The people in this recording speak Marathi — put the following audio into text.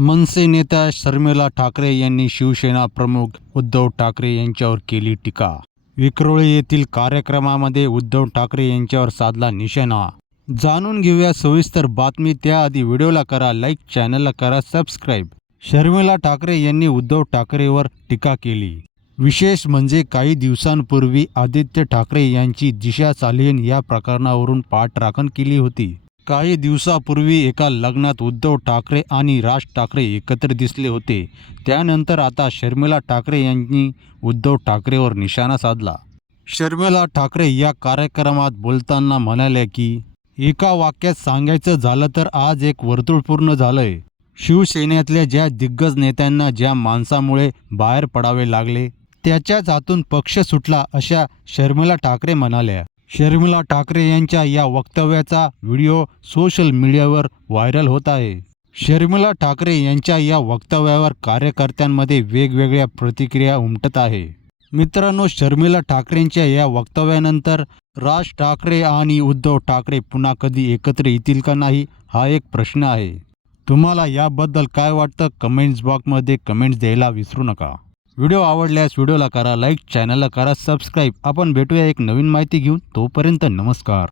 मनसे नेत्या शर्मिला ठाकरे यांनी शिवसेना प्रमुख उद्धव ठाकरे यांच्यावर केली टीका. विक्रोळी येथील कार्यक्रमामध्ये उद्धव ठाकरे यांच्यावर साधला निशाणा. जाणून घेऊया सविस्तर बातमी. त्याआधी व्हिडिओला करा लाईक चॅनलला करा सबस्क्राईब. शर्मिला ठाकरे यांनी उद्धव ठाकरेवर टीका केली. विशेष म्हणजे काही दिवसांपूर्वी आदित्य ठाकरे यांची दिशा चालीन या प्रकरणावरून पाठराखण केली होती. काही दिवसापूर्वी एका लग्नात उद्धव ठाकरे आणि राज ठाकरे एकत्र दिसले होते. त्यानंतर आता शर्मिला ठाकरे यांनी उद्धव ठाकरेवर निशाणा साधला. शर्मिला ठाकरे या कार्यक्रमात बोलताना म्हणाल्या की एका वाक्यात सांगायचं झालं तर आज एक वर्तुळ पूर्ण झालंय. शिवसेनेतल्या ज्या दिग्गज नेत्यांना ज्या माणसामुळे बाहेर पडावे लागले त्याच्याच हातून पक्ष सुटला अशा शर्मिला ठाकरे म्हणाल्या. शर्मिला ठाकरे यांच्या या वक्तव्याचा व्हिडिओ सोशल मीडियावर व्हायरल होत आहे. शर्मिला ठाकरे यांच्या या वक्तव्यावर कार्यकर्त्यांमध्ये वेगवेगळ्या प्रतिक्रिया उमटत आहे. मित्रांनो शर्मिला ठाकरेंच्या या वक्तव्यानंतर राज ठाकरे आणि उद्धव ठाकरे पुन्हा कधी एकत्र येतील का नाही हा एक प्रश्न आहे. तुम्हाला याबद्दल काय वाटतं? कमेंट्स बॉक्समध्ये कमेंट्स द्यायला विसरू नका. व्हिडिओ आवडल्यास व्हिडिओला करा लाईक चॅनलला करा सबस्क्राईब. आपण भेटूया एक नवीन माहिती घेऊन. तोपर्यंत नमस्कार.